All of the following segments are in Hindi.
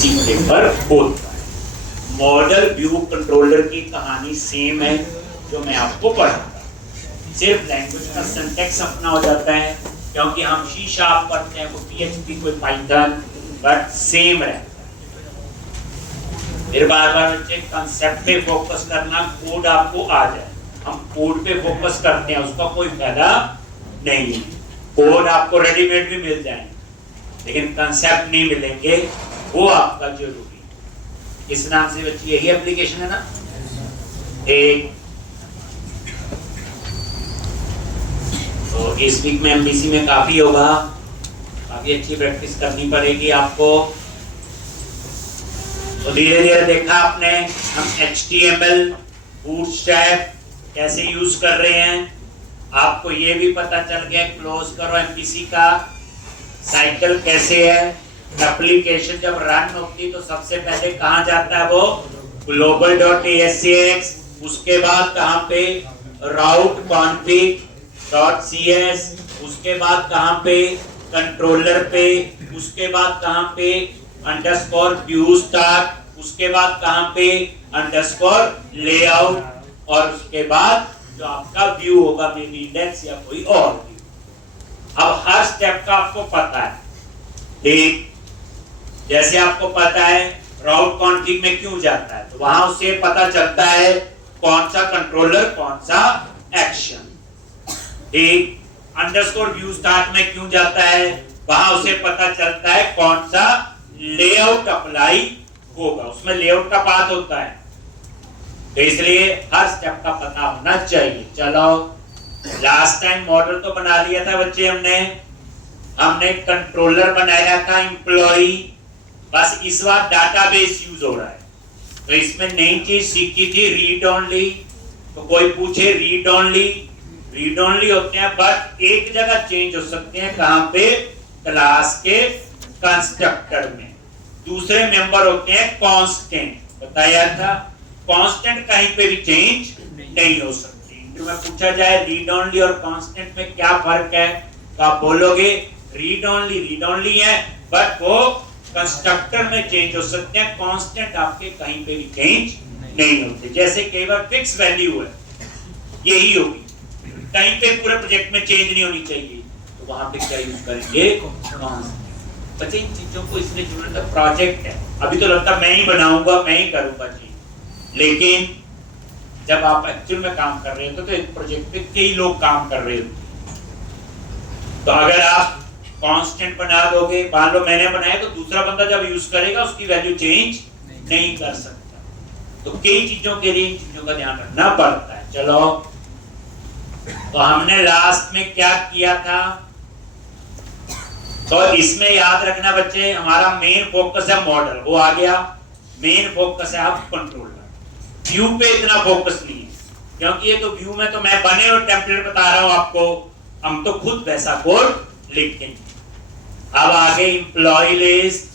पेपर होता है। मॉडल व्यू कंट्रोलर की कहानी सेम है जो मैं आपको पढ़ाता, सिर्फ लैंग्वेज का सिंटैक्स अपना हो जाता है, क्योंकि हम सी शार्प पढ़ते हैं, वो PHP कोई पाइथन, बट सेम रहता है। फिर बार बार बच्चे कंसेप्ट पे फोकस करना, कोड आपको आ जाए, हम कोड पे फोकस करते हैं, उसका कोई फायदा नहीं है। कोड आपको रेडीमेड भी मिल जाएंगे, लेकिन कंसेप्ट नहीं मिलेंगे, वो आपका जरूरी है। इस नाम से बच्चे यही एप्लीकेशन है ना। एक तो इस वीक में MVC में काफी होगा, काफी अच्छी प्रैक्टिस करनी पड़ेगी आपको। तो धीरे धीरे देखा आपने हम HTML बूटस्ट्रैप कैसे यूज कर रहे हैं, आपको ये भी पता चल गया क्लोज करो MVC का साइकिल कैसे है। एप्लीकेशन जब रन होती तो सबसे पहले कहाँ जाता है वो global.asax, उसके बाद कहाँ पे route config.cs, उसके बाद कहाँ पे कंट्रोलर पे, उसके बाद कहाँ पे अंडरस्कोर व्यू स्टार्ट, उसके बाद कहाँ पे अंडरस्कोर लेआउट, और उसके बाद जो आपका व्यू होगा मेन इंडेक्स या कोई और व्यू। अब हर स्टेप का आपको पता है, ठीक जैसे आपको पता है राउट कॉन्फ़िग में क्यों जाता है, तो वहां उससे पता चलता है कौन सा कंट्रोलर कौन सा एक्शन। ठीक, अंडरस्कोर व्यू स्टार्ट में क्यों जाता है, वहां उसे पता चलता है कौन सा लेआउट अप्लाई होगा, उसमें लेआउट का पाथ होता है, तो इसलिए हर स्टेप का पता होना चाहिए। चलो लास्ट टाइम मॉडल तो बना लिया था बच्चे, हमने कंट्रोलर बनाया था एम्प्लॉई, बस इस बार डाटाबेस यूज हो रहा है, तो इसमें नई चीज सीखी थी रीड ओनली। तो कोई पूछे रीड ओनली होते हैं, बट एक जगह चेंज हो सकते हैं, कहां पे क्लास के कंस्ट्रक्टर में। दूसरे मेंबर होते हैं कांस्टेंट, बताया था कांस्टेंट कहीं पे भी चेंज नहीं हो सकती। इंटरव्यू में पूछा जाए रीड ओनली और कांस्टेंट में क्या फर्क है, तो आप बोलोगे रीड ओनली है, बट वो कंस्ट्रक्टर में चेंज हो सकते हैं, कांस्टेंट आपके कहीं पे भी चेंज नहीं होते। जैसे कई बार फिक्स वैल्यू है, यही होगी, कहीं पे पूरे प्रोजेक्ट में चेंज नहीं होनी चाहिए, तो वहां पे क्या यूज करेंगे कांस्टेंट। बच्चे इन चीजों को इसलिए जरूरत है, प्रोजेक्ट है, अभी तो लगता मैं ही बनाऊंगा मैं ही करूंगा चीज, लेकिन जब आप एक्चुअल में काम कर रहे हो तो एक प्रोजेक्ट पे कई लोग काम कर रहे होते हैं, तो अगर आप कांस्टेंट बना दोगे, मान लो मैंने बनाया, तो दूसरा बंदा जब यूज करेगा उसकी वैल्यू चेंज नहीं कर सकता, तो कई चीजों के लिए इन चीजों का ध्यान रखना पड़ता है। चलो तो हमने लास्ट में क्या किया था, तो इसमें याद रखना बच्चे, हमारा मेन फोकस है मॉडल, वो आ गया, मेन फोकस है आप कंट्रोलर। व्यू पे इतना फोकस नहीं है, क्योंकि ये तो व्यू में तो मैं बने और टेम्पलेट बता रहा हूं आपको, हम तो खुद वैसा कोड लिखते हैं। अब आगे एम्प्लॉय लिस्ट,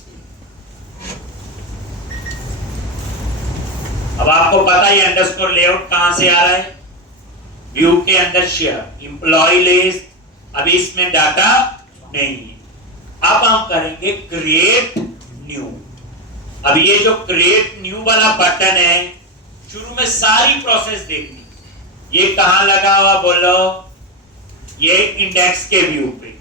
अब आपको पता ही अंडरस्कोर लेआउट कहां से आ रहा है, व्यू के अंदर शेयर एम्प्लॉय लिस्ट, अभी इसमें डाटा नहीं है। अब हम करेंगे क्रिएट न्यू। अब ये जो क्रिएट न्यू वाला बटन है, शुरू में सारी प्रोसेस देखनी, ये कहां लगा हुआ बोलो, ये इंडेक्स के व्यू पे।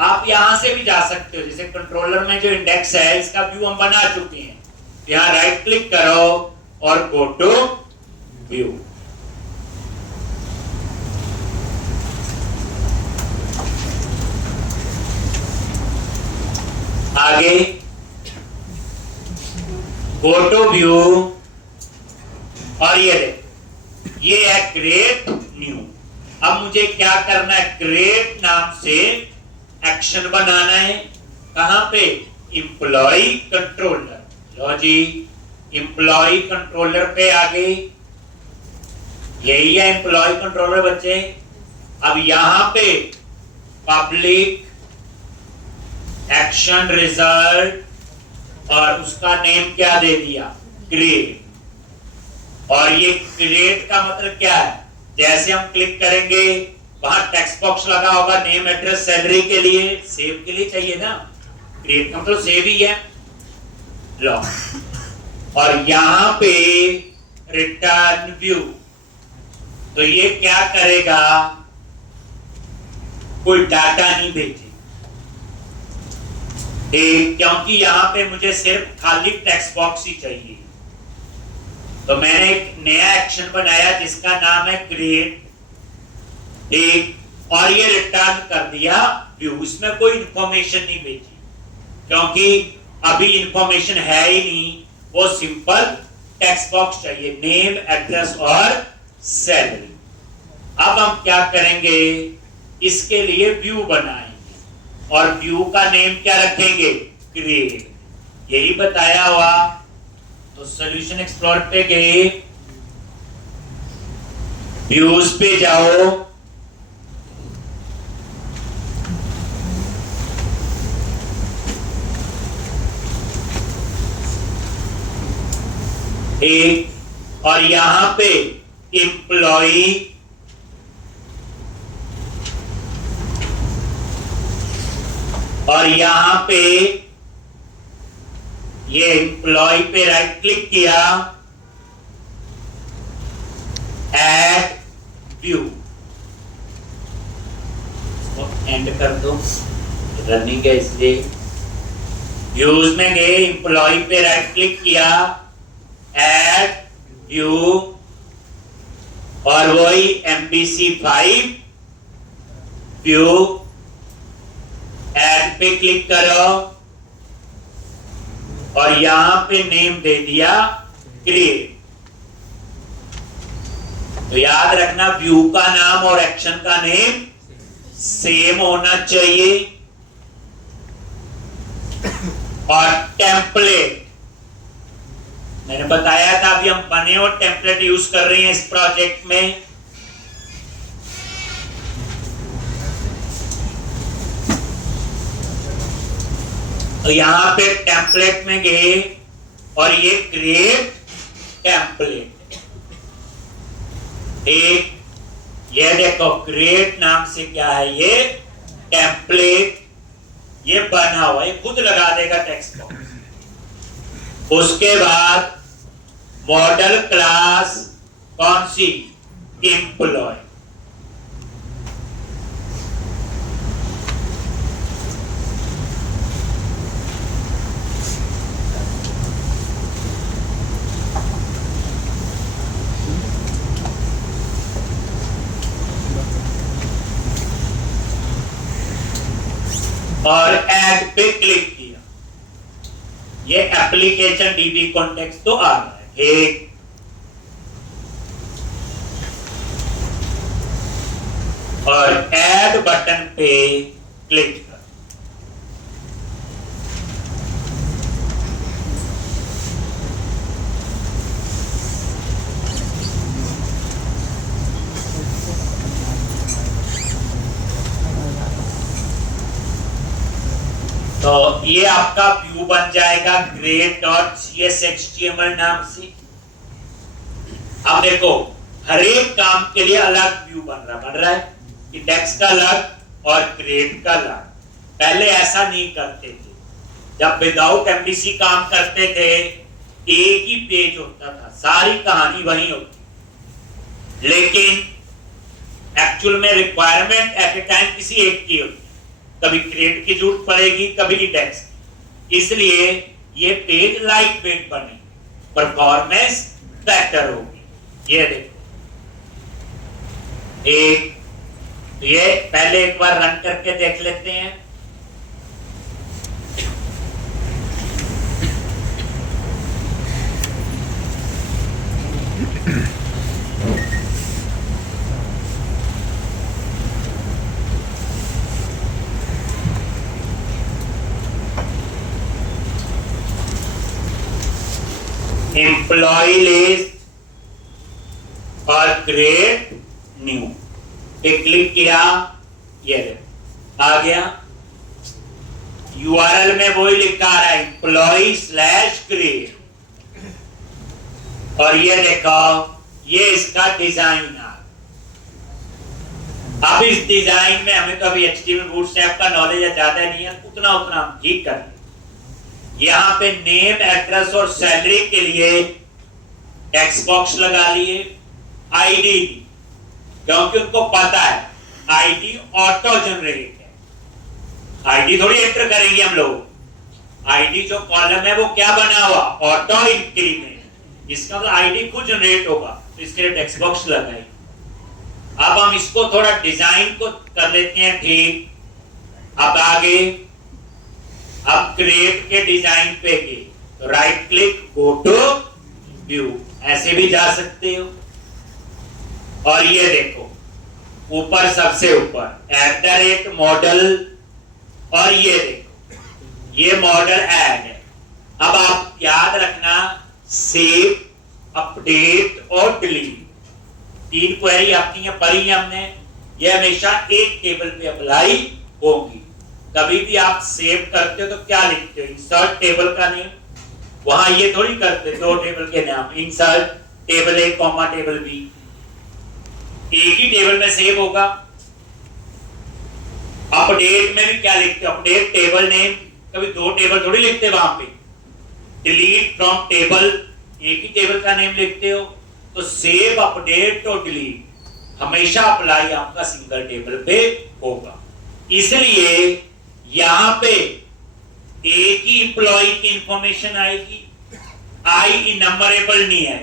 आप यहां से भी जा सकते हो, जैसे कंट्रोलर में जो इंडेक्स है इसका व्यू हम बना चुके हैं, यहां राइट क्लिक करो और गो टू व्यू। आगे गो टू व्यू, और ये देखो ये है क्रिएट न्यू। अब मुझे क्या करना है, क्रिएट नाम से एक्शन बनाना है, कहां पे एम्प्लॉय कंट्रोलर। लो जी एम्प्लॉय कंट्रोलर पे आ गई, यही है एम्प्लॉय कंट्रोलर बच्चे। अब यहां पे पब्लिक एक्शन रिजल्ट, और उसका नेम क्या दे दिया, क्रिएट। और ये क्रिएट का मतलब क्या है, जैसे हम क्लिक करेंगे वहां टेक्स्ट बॉक्स लगा होगा, नेम एड्रेस सैलरी के लिए, सेव के लिए चाहिए ना, क्रिएट का मतलब सेव ही है। लॉग और यहां पे रिटर्न व्यू। तो ये क्या करेगा, कोई डाटा नहीं भेजे, क्योंकि यहां पे मुझे सिर्फ खाली टेक्स्ट बॉक्स ही चाहिए। तो मैंने एक नया एक्शन बनाया जिसका नाम है क्रिएट, और ये रिटर्न कर दिया व्यू। इसमें कोई इंफॉर्मेशन नहीं भेजी क्योंकि अभी इंफॉर्मेशन है ही नहीं, वो सिंपल टेक्स्ट बॉक्स चाहिए, नेम, एड्रेस और सैलरी। अब हम क्या करेंगे, इसके लिए व्यू बनाएंगे और व्यू का नेम क्या रखेंगे, क्रिएट, यही बताया हुआ। तो सॉल्यूशन एक्सप्लोरर पे गए, व्यूज पे जाओ, और यहां पे एम्प्लॉई और यहां पे ये एम्प्लॉय पे राइट क्लिक किया, ऐड व्यू, एंड कर दो, रनिंग है इसलिए। व्यूज में गए, एम्प्लॉय पे राइट क्लिक किया, ऐड व्यू, और वही MVC5 व्यू, ऐड पे क्लिक करो और यहां पे नेम दे दिया क्रिएट। तो याद रखना व्यू का नाम और एक्शन का नेम सेम होना चाहिए। और टेम्पलेट मैंने बताया था, अभी हम बने और टेम्पलेट यूज कर रहे हैं इस प्रोजेक्ट में। तो यहां पे टेम्पलेट में गए और ये क्रिएट टेम्पलेट, एक ये देखो क्रिएट नाम से क्या है, ये टेम्पलेट, ये बना हुआ, ये खुद लगा देगा टेक्स्ट बॉक्स। उसके बाद मॉडल क्लास कौन सी, एम्प्लॉय, और ऐड पे क्लिक किया, ये एप्लीकेशन डीबी कॉन्टेक्स्ट तो आ रहा है, एक और ऐड बटन पे क्लिक कर। तो ये आपका व्यू बन जाएगा create.cshtml नाम से। अब देखो हर एक काम के लिए अलग व्यू बन रहा है, इंडेक्स का अलग और क्रिएट का अलग। पहले ऐसा नहीं करते थे, जब विदाउट एमडीसी काम करते थे एक ही पेज होता था, सारी कहानी वही होती, लेकिन एक्चुअल में रिक्वायरमेंट एट ए टाइम किसी एक की होती, कभी क्रिएट की जरूरत पड़ेगी, कभी इंडेक्स की। इसलिए ये पेज लाइट वेट बने, परफॉर्मेंस बेटर होगी। ये देखो एक, ये पहले एक बार रन करके देख लेते हैं। एम्प्लॉय लिस्ट और क्रिएट न्यू पे क्लिक किया, ये आ गया। यूआरएल में वही लिखा रहा है employee/create, और ये देखो ये इसका डिजाइन है। अब इस डिजाइन में हमें तो अभी HTML बूटस्ट्रैप का नॉलेज ज्यादा नहीं है, उतना हम ठीक कर लें। यहाँ पे नेम, एड्रेस और सैलरी के लिए टेक्स्ट बॉक्स लगा लिए, आईडी क्योंकि उनको पता है आईडी ऑटो जनरेट है, आईडी थोड़ी एंटर करेंगे हम लोग। आईडी जो कॉलम है वो क्या बना हुआ, ऑटो इंक्रीमेंट, इसका मतलब आईडी खुद जनरेट होगा, तो इसके लिए टेक्स्ट बॉक्स लगाई। अब हम इसको थोड़ा डिजाइन को कर लेते हैं ठीक। अब आगे अब क्रिएट के डिजाइन पे गए तो right click, go to view, ऐसे भी जा सकते हो। और ये देखो ऊपर सबसे ऊपर @मॉडल, और ये देखो ये मॉडल ऐड है। अब आप याद रखना सेव, अपडेट और डिलीट, 3 क्वेरी आपकी यहाँ पढ़ी हमने, ये हमेशा एक टेबल पे अप्लाई होगी। कभी भी आप सेव करते हो तो क्या लिखते हो, इंसर्ट टेबल का नेम, वहां ये थोड़ी करते 2 टेबल के नाम, insert table A comma table B, एक ही टेबल में सेव होगा। अपडेट में भी क्या लिखते हो, अपडेट टेबल नेम, कभी 2 टेबल थोड़ी लिखते वहां पे। डिलीट फ्रॉम टेबल, एक ही टेबल का नेम लिखते हो। तो सेव, अपडेट और डिलीट हमेशा अप्लाई आपका सिंगल टेबल पे होगा। इसलिए यहां पे एक ही एम्प्लॉय की इंफॉर्मेशन आएगी, आई नंबरेबल नहीं है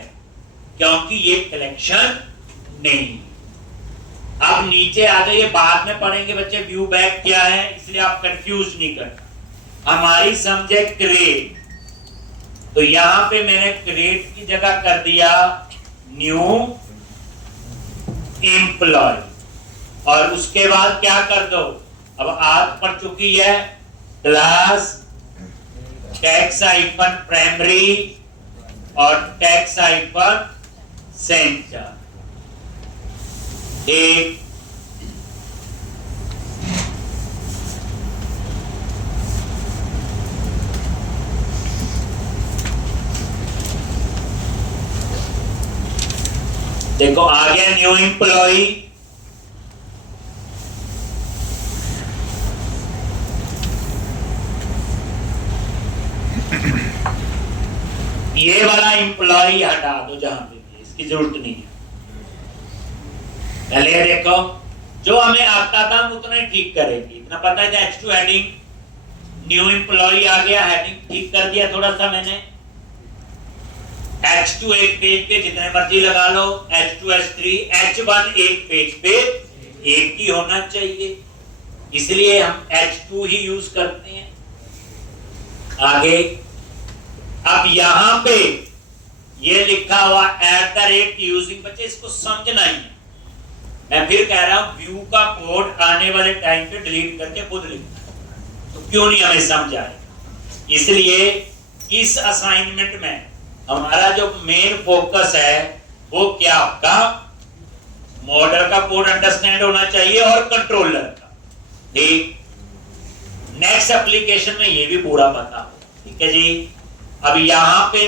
क्योंकि ये कलेक्शन नहीं। अब नीचे आ जाइए, बाद में पढ़ेंगे बच्चे व्यू बैक क्या है, इसलिए आप कंफ्यूज नहीं करना। हमारी समझे क्रिएट, तो यहां पे मैंने क्रिएट की जगह कर दिया न्यू एम्प्लॉय, और उसके बाद क्या कर दो, अब आज पढ़ चुकी है क्लास टैक्स आइकन प्राइमरी और टैक्स आइकन सेंटर। एक देखो आ गया न्यू एम्प्लॉई, ये वाला एम्प्लॉई हटा दो जहां पे, इसकी जरूरत नहीं है। पहले देखो जो हमें आता था हम उतना ही ठीक करेंगे, इतना पता है H2 हेडिंग, न्यू एम्प्लॉई आ गया, हेडिंग ठीक कर दिया थोड़ा सा मैंने। H2 एक पेज पे जितने मर्जी लगा लो, H2 H3 H1 एक पेज पे एक ही होना चाहिए, इसलिए हम H2 ही यूज करते हैं। आगे अब यहां पे ये लिखा हुआ @यूजिंग, बच्चे इसको समझना ही है। मैं फिर कह रहा हूं व्यू का कोड आने वाले टाइम पे डिलीट करके खुद लिखना, तो क्यों नहीं हमें समझ आए। इसलिए इस असाइनमेंट में हमारा जो मेन फोकस है वो क्या होगा, मॉडल का कोड अंडरस्टैंड होना चाहिए और कंट्रोलर का। ठीक, नेक्स्ट एप्लीकेशन में ये भी पूरा पता हो, ठीक है जी। अब यहां पे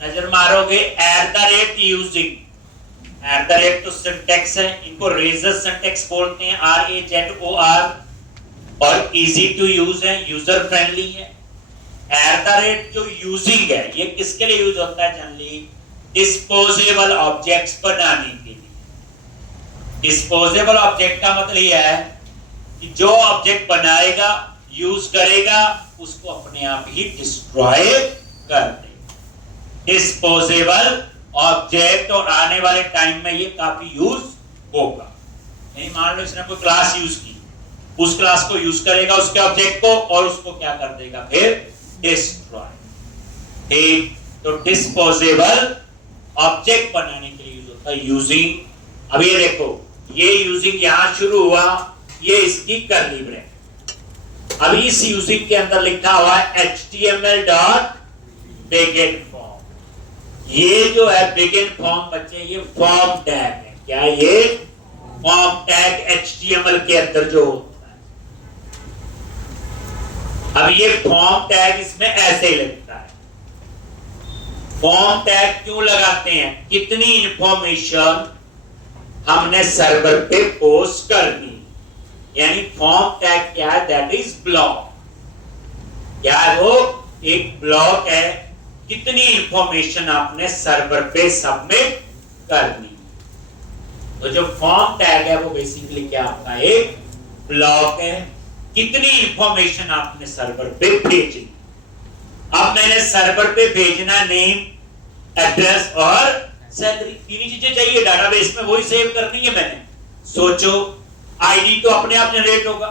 नजर मारोगे @यूजिंग, @ तो सिंटेक्स है, इनको रेजर सिंटेक्स बोलते हैं, RAZOR, और इजी टू यूज है, यूजर फ्रेंडली है। जो यूजिंग है ये किसके लिए यूज होता है, जनरली डिस्पोजेबल ऑब्जेक्ट्स बनाने के लिए। डिस्पोजेबल ऑब्जेक्ट का मतलब यह है कि जो ऑब्जेक्ट बनाएगा, यूज करेगा, उसको अपने आप ही डिस्ट्रॉय कर दे। डिस्पोजेबल ऑब्जेक्ट, और आने वाले टाइम में ये काफी यूज होगा। नहीं, मान लो इसने कोई क्लास यूज की, उस क्लास को यूज करेगा, उसके ऑब्जेक्ट को, और उसको क्या कर देगा फिर डिस्ट्रॉय। ठीक, तो डिस्पोजेबल ऑब्जेक्ट बनाने के लिए यूज होता है यूजिंग। अब ये देखो ये यूजिंग यहां शुरू हुआ, ये इसकी कर्ली ब्रैकेट। अब इस यूजिंग के अंदर लिखा हुआ है HTML डॉट begin फॉर्म। ये जो है begin फॉर्म बच्चे, ये फॉर्म टैग है। क्या ये फॉर्म टैग HTML के अंदर जो होता है। अब ये फॉर्म टैग इसमें ऐसे ही लगता है। फॉर्म टैग क्यों लगाते हैं, कितनी इंफॉर्मेशन हमने सर्वर पे पोस्ट करनी, यानी फॉर्म टैग क्या है, दैट इज ब्लॉक। क्या है वो, एक ब्लॉक है, कितनी इंफॉर्मेशन आपने सर्वर पे सबमिट करनी। तो जो फॉर्म टैग है वो बेसिकली क्या आपका एक ब्लॉक है, कितनी इंफॉर्मेशन आपने सर्वर पे भेजनी। अब मैंने सर्वर पे भेजना नेम, एड्रेस और सैलरी, तीन ही चीजें चाहिए डाटाबेस में, वही सेव करनी है मैंने। सोचो आईडी तो अपने आप जनरेट होगा,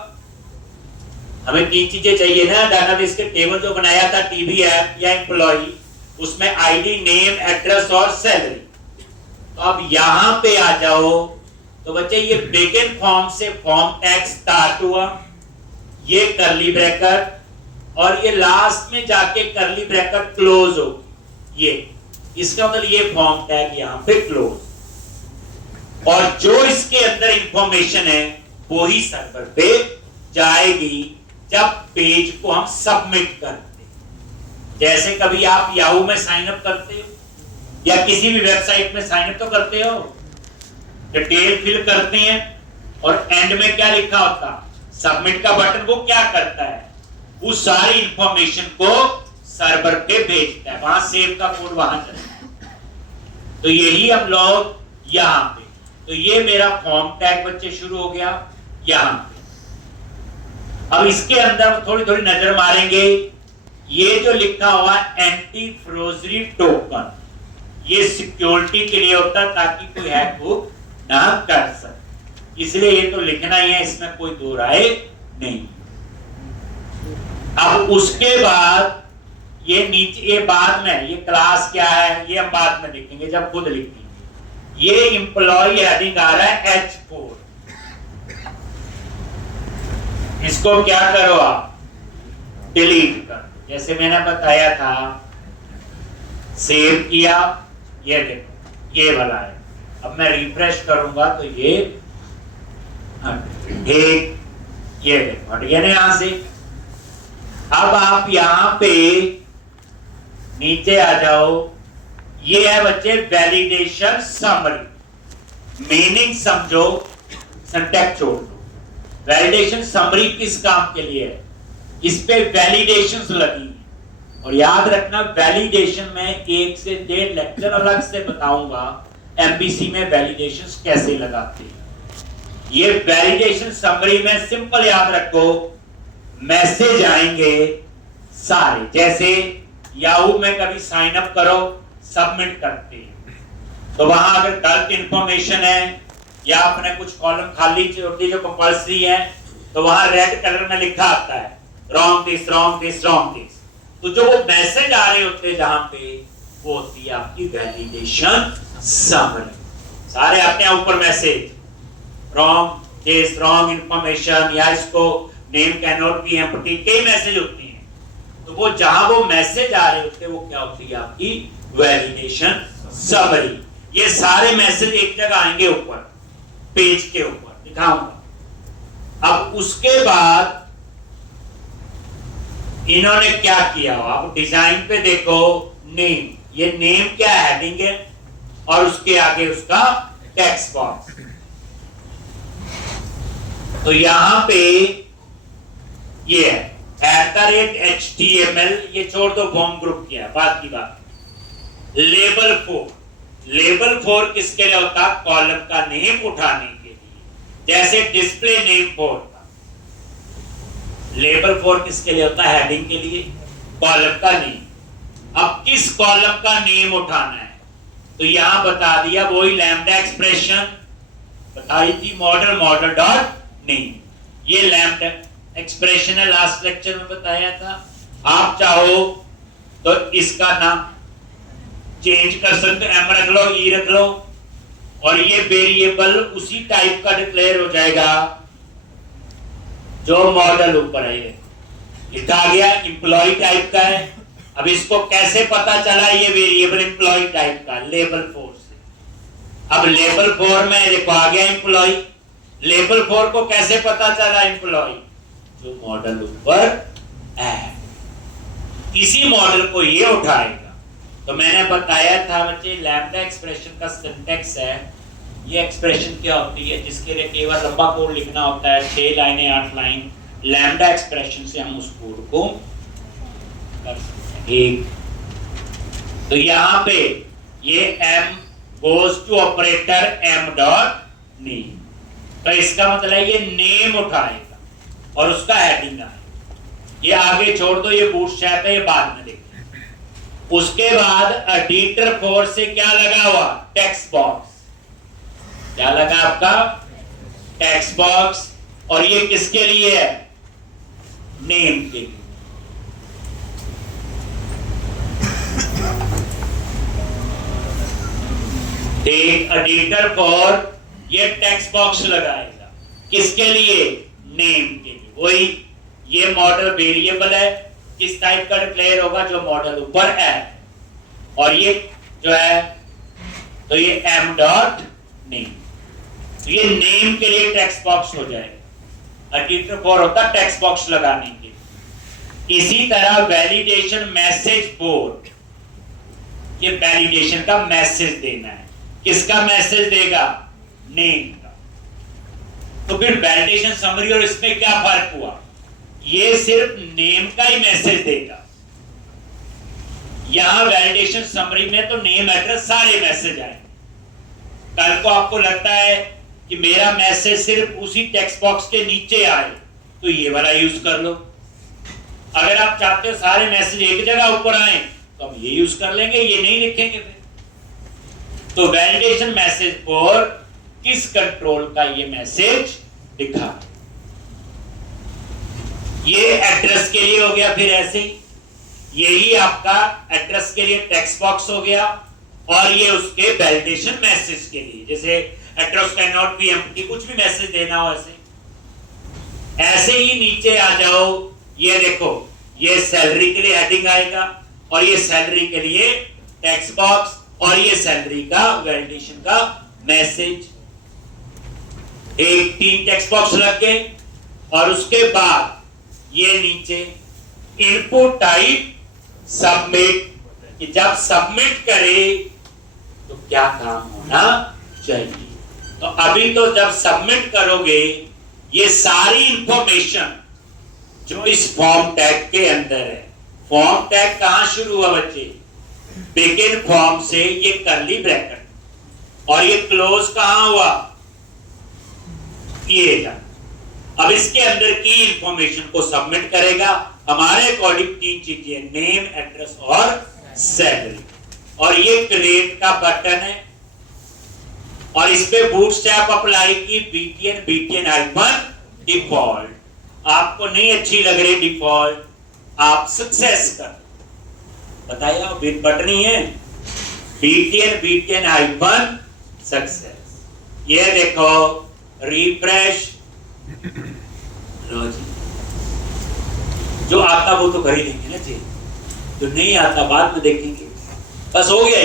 हमें तीन चीजें चाहिए ना। डाटाबेस के टेबल जो बनाया था टीबी ऐप या एम्प्लॉय, उसमें आईडी, नेम, एड्रेस और सैलरी। तो अब यहां पे आ जाओ तो बच्चे ये बिगिन फॉर्म से फॉर्म टैग स्टार्ट हुआ, ये करली ब्रैकेट, और ये लास्ट में जाके करली ब्रैकेट क्लोज हो, ये इसका मतलब ये फॉर्म टैग यहां पे क्लोज। और जो इसके अंदर इंफॉर्मेशन है वो ही सर्वर पे जाएगी जब पेज को हम सबमिट करते हैं। जैसे कभी आप याहू में साइन अप करते हो या किसी भी वेबसाइट में साइन अप तो करते हो, डिटेल फिल करते हैं और एंड में क्या लिखा होता, सबमिट का बटन। वो क्या करता है, उस सारी इंफॉर्मेशन को सर्वर पे भेजता है, वहां सेव का कोड वहां चलता है। तो यही हम लोग यहां पे, तो ये मेरा फॉर्म टैग बच्चे शुरू हो गया यहां पे। अब इसके अंदर थोड़ी थोड़ी नजर मारेंगे, ये जो लिखा हुआ एंटी फ्रोजरी टोकन, ये सिक्योरिटी के लिए होता है ताकि कोई हैक वो ना कर सके, इसलिए ये तो लिखना ही है, इसमें कोई दो राय नहीं। अब उसके बाद ये नीचे, ये बाद में, ये क्लास क्या है ये हम बाद में लिखेंगे जब खुद लिखेंगे। ये एम्प्लॉय हेडिंग आ रहा है H4, इसको क्या करो आप डिलीट कर, जैसे मैंने बताया था, सेव किया, ये देखो ये वाला है। अब मैं रिफ्रेश करूंगा तो ये एक, ये देखो हट गया ना यहां से। अब आप यहां पे नीचे आ जाओ, ये है बच्चे वैलिडेशन समरी, मीनिंग समझो, सिंटैक्स छोड़ दो। वैलिडेशन समरी किस काम के लिए है, इस पे वैलिडेशंस लगी है। और याद रखना वैलिडेशन में 1 से 1.5 लेक्चर अलग से बताऊंगा एमबीसी में वैलिडेशंस कैसे लगाते हैं। ये वैलिडेशन समरी में सिंपल याद रखो, मैसेज आएंगे सारे, जैसे याहू में कभी साइन अप करो, सबमिट करते हैं, तो वहां अगर गलत इंफॉर्मेशन है या आपने कुछ कॉलम खाली छोड़ दी जो कंपल्सरी है, तो वहां रेड कलर में लिखा आता है wrong this, wrong this, wrong this. तो जो वो मैसेज आ रहे होते हैं जहां पे, वो होती है आपकी वैलिडेशन समरी। सारे आते हैं ऊपर message, wrong this, wrong information, या इसको name can not be empty, कई मैसेज होती हैं। तो वो जहां वो मैसेज आ रहे होते हैं वो क्या होती है आपकी वैलिडेशन समरी। ये सारे मैसेज एक जगह आएंगे ऊपर पेज के ऊपर, दिखाऊंगा। अब उसके बाद इन्होंने क्या किया, आप डिजाइन पे देखो, नेम, ये नेम क्या हेडिंग है और उसके आगे उसका टेक्स्ट बॉक्स। तो यहां पे ये है @HTML, ये छोड़ दो, फॉर्म ग्रुप किया, बात की बात। लेबल 4, लेबल 4 किसके लिए होता, कॉलम का नेम उठाने के लिए, जैसे डिस्प्ले नेम 4 था। लेबल 4 किसके लिए होता है, हेडिंग के लिए, कॉलम का नेम। अब किस कॉलम का नेम उठाना है, तो यहां बता दिया, वही लैम्डा एक्सप्रेशन बताई थी, मॉडल डॉट नेम, ये लैम्डा एक्सप्रेशन है, लास्ट लेक्चर में बताया था। आप चाहो तो इसका नाम चेंज कर सकते हो, एम रख लो, ई रख लो, और ये वेरिएबल उसी टाइप का डिक्लेयर हो जाएगा जो मॉडल ऊपर है। लिखा गया एम्प्लॉय टाइप का है। अब इसको कैसे पता चला ये वेरिएबल एम्प्लॉय टाइप का, लेबल 4 से। अब लेबल 4 में देखो आ गया एम्प्लॉय, लेबल 4 को कैसे पता चला एम्प्लॉय, जो मॉडल ऊपर है, इसी मॉडल को ये उठाएगा। तो मैंने बताया था बच्चे, लैम्डा एक्सप्रेशन का सिंटैक्स है, ये एक्सप्रेशन क्या होती है, जिसके लिए केवल लंबा कोड लिखना होता है, 6 लाइनें 8 लाइन। लैम्डा एक्सप्रेशन से हम उस कोड को कर सकते हैं। एक, तो यहां पे ये m goes to operator m dot name, तो इसका मतलब ये नेम उठाएगा और उसका हेडिंग आएगा। ये आगे छोड़ दो, ये बूटस्ट्रैप है, ये बाद में देखेंगे। उसके बाद एडिटर 4 से क्या लगा हुआ, टेक्स्ट बॉक्स, क्या लगा आपका, टेक्स्ट बॉक्स, और ये किसके लिए है, नेम के लिए। एडिटर 4 ये टेक्स्ट बॉक्स लगाएगा, किसके लिए, नेम के लिए। वही ये मॉडल वेरिएबल है, किस टाइप का डिक्लेयर होगा, जो मॉडल ऊपर है, और ये जो है तो ये m डॉट नेम, तो ये नेम के लिए टेक्स्ट बॉक्स हो जाएगा। एडिटर 4 होता टेक्स्ट बॉक्स लगाने के लिए। इसी तरह वैलिडेशन मैसेज बोर्ड, ये वैलिडेशन का मैसेज देना है, किसका मैसेज देगा, नेम का। तो फिर वैलिडेशन समरी और इसमें क्या फर्क हुआ, ये सिर्फ नेम का ही मैसेज देगा। यहां वैलिडेशन समरी में तो नेम एड्रेस सारे मैसेज आएंगे। कल को आपको लगता है कि मेरा मैसेज सिर्फ उसी टेक्स्ट बॉक्स के नीचे आए, तो ये वाला यूज कर लो। अगर आप चाहते हो सारे मैसेज एक जगह ऊपर आए, तो हम ये यूज कर लेंगे, ये नहीं लिखेंगे फिर। तो वैलिडेशन मैसेज पर किस कंट्रोल का ये मैसेज दिखा, ये एड्रेस के लिए हो गया। फिर ऐसे ही यही आपका एड्रेस के लिए टेक्स्ट बॉक्स हो गया, और ये उसके वैलिडेशन मैसेज के लिए, जैसे address can not be empty, कुछ भी मैसेज देना हो ऐसे ही नीचे आ जाओ। ये देखो, ये सैलरी के लिए हेडिंग आएगा, और ये सैलरी के लिए टेक्स्ट बॉक्स, और ये सैलरी का वैलिडेशन का मैसेज। एक 3 टेक्स्ट बॉक्स लग गए, और उसके बाद ये नीचे इनपुट टाइप सबमिट, कि जब सबमिट करे तो क्या काम होना चाहिए। तो अभी तो जब सबमिट करोगे, ये सारी इंफॉर्मेशन जो इस फॉर्म टैग के अंदर है, फॉर्म टैग कहां शुरू हुआ बच्चे, बिगिन फॉर्म से ये कर्ली ब्रैकेट, और ये क्लोज कहां हुआ, किए जा। अब इसके अंदर की इंफॉर्मेशन को सबमिट करेगा। हमारे अकॉर्डिंग 3 चीजें, नेम, एड्रेस और सैलरी, और ये क्रिएट का बटन है, और इस पे बूटस्ट्रैप अप्लाई की बीटीएन हाइफन डिफॉल्ट। आपको नहीं अच्छी लग रही डिफॉल्ट, आप सक्सेस कर बताइए, बटन ही है बीटीएन हाइफन सक्सेस। ये देखो रिफ्रेश, जो आता वो तो कर ही लेंगे ना जी, जो नहीं आता बाद में देखेंगे। बस हो गया,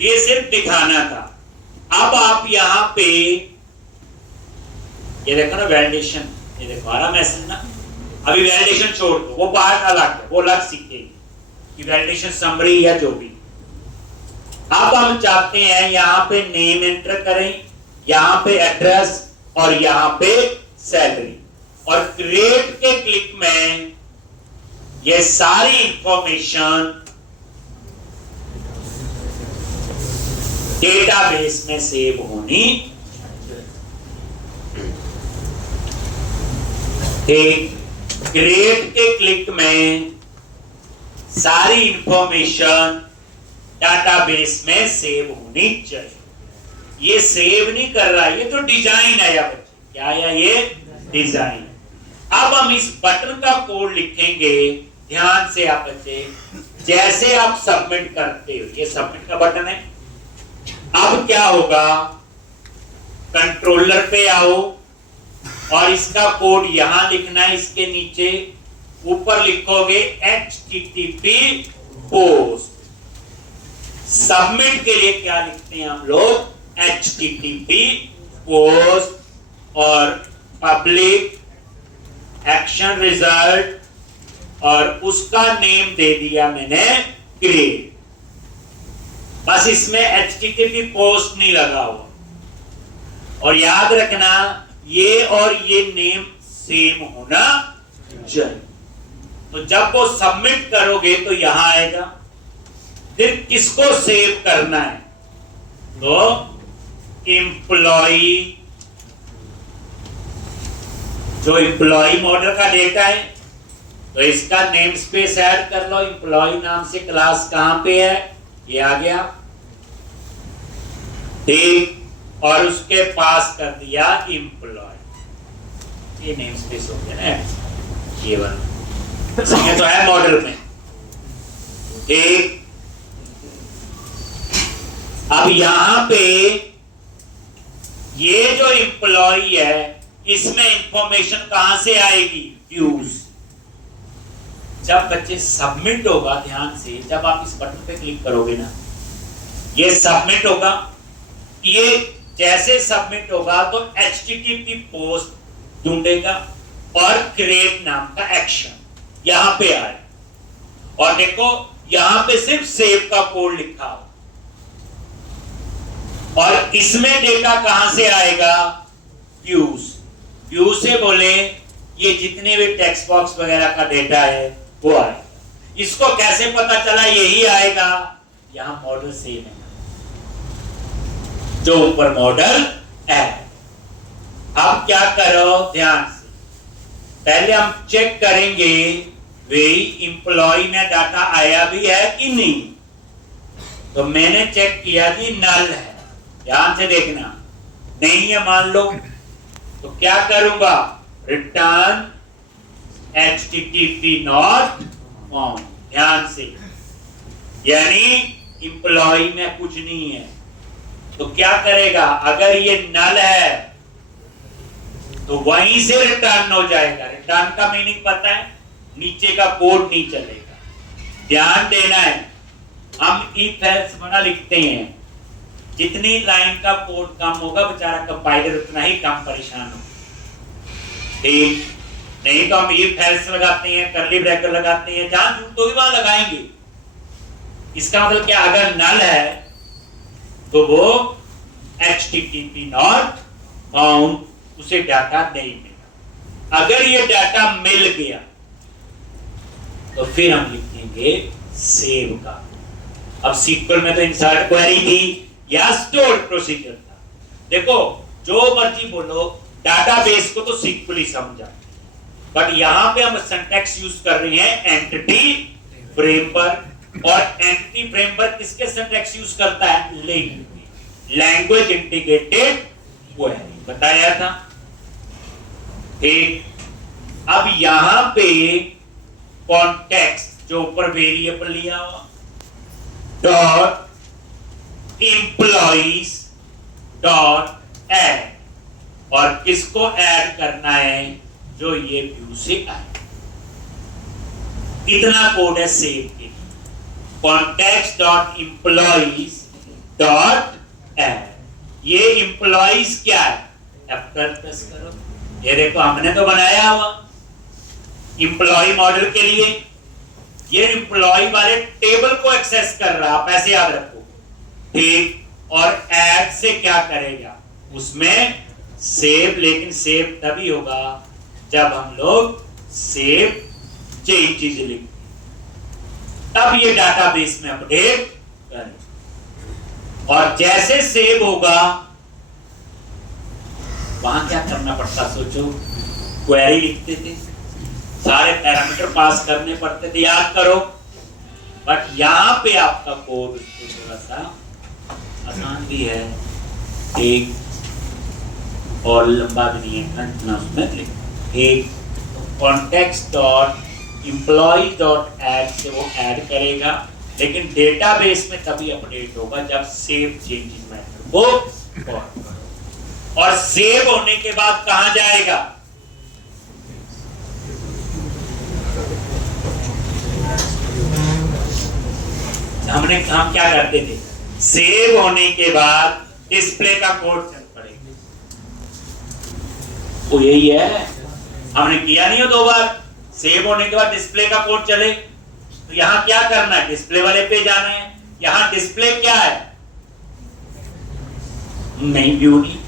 ये सिर्फ दिखाना था। अब आप यहाँ पे ये देखो ना वैलिडेशन, ये देखो आ रहा मैसेज ना। अभी वैलिडेशन छोड़ दो, वो बाहर अलग है, वो अलग सीखेंगे कि वैलिडेशन समरी या जो भी। अब हम चाहते हैं यहाँ पे नेम एंटर करें, यहाँ पे एड्रेस, और यहाँ पे सैलरी, और क्रिएट के क्लिक में ये सारी इंफॉर्मेशन डेटाबेस में सेव होनी। क्रिएट के क्लिक में सारी इंफॉर्मेशन डेटाबेस में सेव होनी चाहिए। ये सेव नहीं कर रहा, ये तो डिजाइन है या बच्चे, क्या है ये डिजाइन। अब हम इस बटन का कोड लिखेंगे, ध्यान से आप बच्चे, जैसे आप सबमिट करते हो, ये सबमिट का बटन है। अब क्या होगा, कंट्रोलर पे आओ, और इसका कोड यहां लिखना है, इसके नीचे ऊपर लिखोगे HTTP पोस्ट। सबमिट के लिए क्या लिखते हैं हम लोग, HTTP पोस्ट, और पब्लिक एक्शन रिजल्ट, और उसका नेम दे दिया मैंने क्रिएट। बस इसमें HTTP पोस्ट नहीं लगा हुआ, और याद रखना ये और ये नेम सेम होना चाहिए। तो जब वो सबमिट करोगे तो यहां आएगा। फिर किसको सेव करना है, तो एम्प्लॉई, जो एम्प्लॉई मॉडल का डेटा है तो इसका नेम स्पेस ऐड कर लो। एम्प्लॉई नाम से क्लास कहां पे है, ये आ गया, ठीक, और उसके पास कर दिया एम्प्लॉय, ये नेम स्पेस हो गया ना, ये वाला ये तो है मॉडल में, ठीक। अब यहां पे ये जो एम्प्लॉई है इसमें इंफॉर्मेशन कहां से आएगी, व्यूज। जब बच्चे सबमिट होगा, ध्यान से, जब आप इस बटन पे क्लिक करोगे ना, ये सबमिट होगा, ये जैसे सबमिट होगा तो HTTP पोस्ट ढूंढेगा और क्रिएट नाम का एक्शन यहां पे आए, और देखो यहां पे सिर्फ सेव का कोड लिखा हो, और इसमें डेटा कहां से आएगा, व्यूज। व्यू से बोले ये जितने भी टेक्स्ट बॉक्स वगैरह का डेटा है वो आएगा। इसको कैसे पता चला, यही आएगा, यहां मॉडल सेम है, जो ऊपर मॉडल है। अब क्या करो, ध्यान से, पहले हम चेक करेंगे वे एम्प्लॉय में डाटा आया भी है कि नहीं। तो मैंने चेक किया जी, नल है, ध्यान से देखना, नहीं है मान लो, तो क्या करूंगा, रिटर्न HTTP नॉट फाउंड, ध्यान से, यानी एम्प्लॉय में कुछ नहीं है। तो क्या करेगा, अगर ये नल है तो वहीं से रिटर्न हो जाएगा। रिटर्न का मीनिंग पता है, नीचे का कोड नहीं चलेगा, ध्यान देना है। हम इफ एल्स बना लिखते हैं, जितनी लाइन का कोड कम होगा बेचारा कंपाइलर उतना ही कम परेशान हो, ठीक। नहीं तो हम इफ एल्स लगाते हैं, करली ब्रैकेट लगाते हैं, जहां जरूरत होगी वहां लगाएंगे। इसका मतलब क्या, अगर नल है तो वो HTTP नॉट फाउंड, उसे डाटा नहीं मिला। अगर ये डाटा मिल गया तो फिर हम लिखेंगे सेव का। अब सीक्वल में तो इंसर्ट क्वेरी थी या स्टोर प्रोसीजर था, देखो जो मर्जी बोलो, डाटाबेस को तो सीक्वल ही समझा, बट यहां पे हम सिंटैक्स यूज कर रहे हैं एंटिटी फ्रेमवर्क, और एंटिटी फ्रेमवर्क किसके सिंटैक्स यूज करता है, लैंग्वेज इंटीग्रेटेड क्वेरी, बताया था, ठीक। अब यहां पे कॉन्टेक्स्ट जो ऊपर वेरिएबल लिया हुआ, डॉट एम्प्लॉइज डॉट ऐड, और किसको ऐड करना है, जो ये व्यू से आए। इतना कोड है सेव के लिए, context dot employees dot add. ये एम्प्लॉइज क्या है, F12 प्रेस करो, ये देखो हमने तो बनाया हुआ एम्प्लॉय मॉडल के लिए, ये एम्प्लॉय वाले टेबल को एक्सेस कर रहा, आप ऐसे याद रखो, ठीक। और ऐड से क्या करेगा, उसमें सेव, लेकिन सेव तभी होगा जब हम लोग सेव चेंजेस लिखें, तब ये डाटाबेस में अपडेट करें। और जैसे सेव होगा वहां क्या करना पड़ता, सोचो, क्वेरी लिखते थे, सारे पैरामीटर पास करने पड़ते थे, याद करो, बट यहां पे आपका कोड थोड़ा सा आसान भी है, ठीक, और लंबा भी नहीं है, इतना उसमें लिख, ठीक। Context dot employ dot add से वो ऐड करेगा, लेकिन डेटाबेस में तभी अपडेट होगा जब सेव चेंजेस मेथड को कॉल करो। और सेव होने के बाद कहां जाएगा, हम क्या करते थे, सेव होने के बाद डिस्प्ले का कोड चल पड़ेगा, वो यही है, हमने किया नहीं हो 2 बार, सेव होने के बाद डिस्प्ले का कोड चले, तो यहां क्या करना है, डिस्प्ले वाले पे जाना है। यहां डिस्प्ले क्या है, नहीं व्यू नहीं,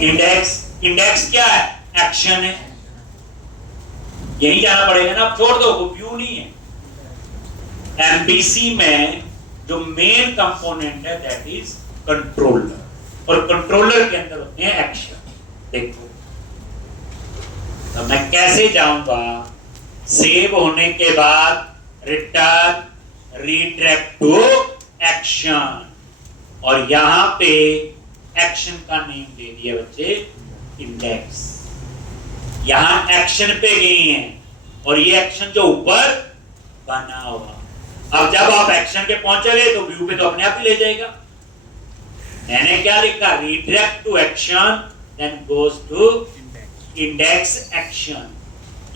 इंडेक्स, इंडेक्स क्या है, एक्शन है, यही जाना पड़ेगा ना, अब छोड़ दो, वो व्यू नहीं है। एमबीसी में जो मेन कंपोनेंट है दैट इज कंट्रोलर, और कंट्रोलर के अंदर होते हैं एक्शन। देखो तो मैं कैसे जाऊंगा, सेव होने के बाद रिटर्न रीडायरेक्ट टू एक्शन, और यहां पे एक्शन का नेम दे दिया बच्चे इंडेक्स। यहां एक्शन पे गए हैं और ये एक्शन जो ऊपर बना हुआ, अब जब आप एक्शन पे पहुंचोगे तो व्यू पे तो अपने आप ही ले जाएगा। मैंने क्या लिखा, redirect to action then goes to index action,